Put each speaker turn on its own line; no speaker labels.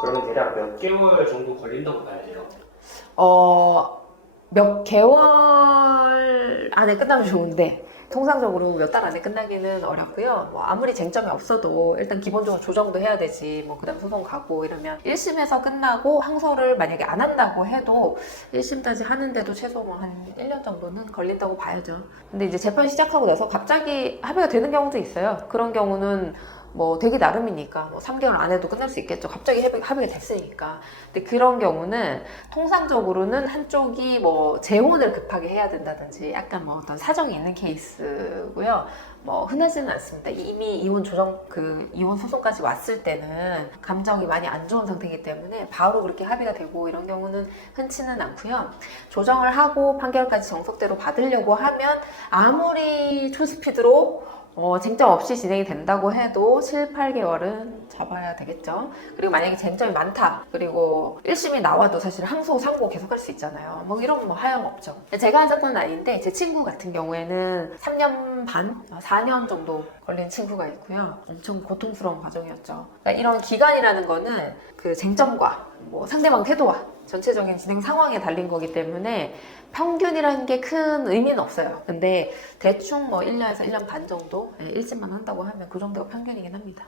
그러면 대략 몇 개월 정도 걸린다고 봐야 돼요?
어, 몇 개월 안에 끝나면 좋은데, 통상적으로 몇 달 안에 끝나기는 어렵고요. 뭐 아무리 쟁점이 없어도 일단 기본적으로 조정도 해야 되지. 뭐 그다음 소송 가고 이러면 1심에서 끝나고 항소를 만약에 안 한다고 해도 1심까지 하는데도 최소 뭐 한 1년 정도는 걸린다고 봐야죠. 근데 이제 재판 시작하고 나서 갑자기 합의가 되는 경우도 있어요. 그런 경우는 뭐 되기 나름이니까 뭐 3개월 안에도 끝날 수 있겠죠. 갑자기 합의, 합의가 됐으니까. 근데 그런 경우는 통상적으로는 한쪽이 뭐 재혼을 급하게 해야 된다든지 약간 뭐 어떤 사정이 있는 케이스고요. 뭐 흔하지는 않습니다. 이미 이혼 조정 그 이혼 소송까지 왔을 때는 감정이 많이 안 좋은 상태이기 때문에 바로 그렇게 합의가 되고 이런 경우는 흔치는 않고요. 조정을 하고 판결까지 정석대로 받으려고 하면 아무리 초스피드로 어, 쟁점 없이 진행이 된다고 해도 7, 8개월은 잡아야 되겠죠. 그리고 만약에 쟁점이 많다. 그리고 1심이 나와도 사실 항소, 상고 계속 할 수 있잖아요. 뭐 이런 뭐 하염없죠. 제가 한 사건은 아닌데 제 친구 같은 경우에는 3년 반, 4년 정도 걸린 친구가 있고요. 엄청 고통스러운 과정이었죠. 그러니까 이런 기간이라는 거는 그 쟁점과 뭐 상대방 태도와 전체적인 진행 상황에 달린 거기 때문에 평균이라는 게 큰 의미는 없어요. 근데 대충 뭐 1년에서 1년 반 정도 예, 일심만 한다고 하면 그 정도가 평균이긴 합니다.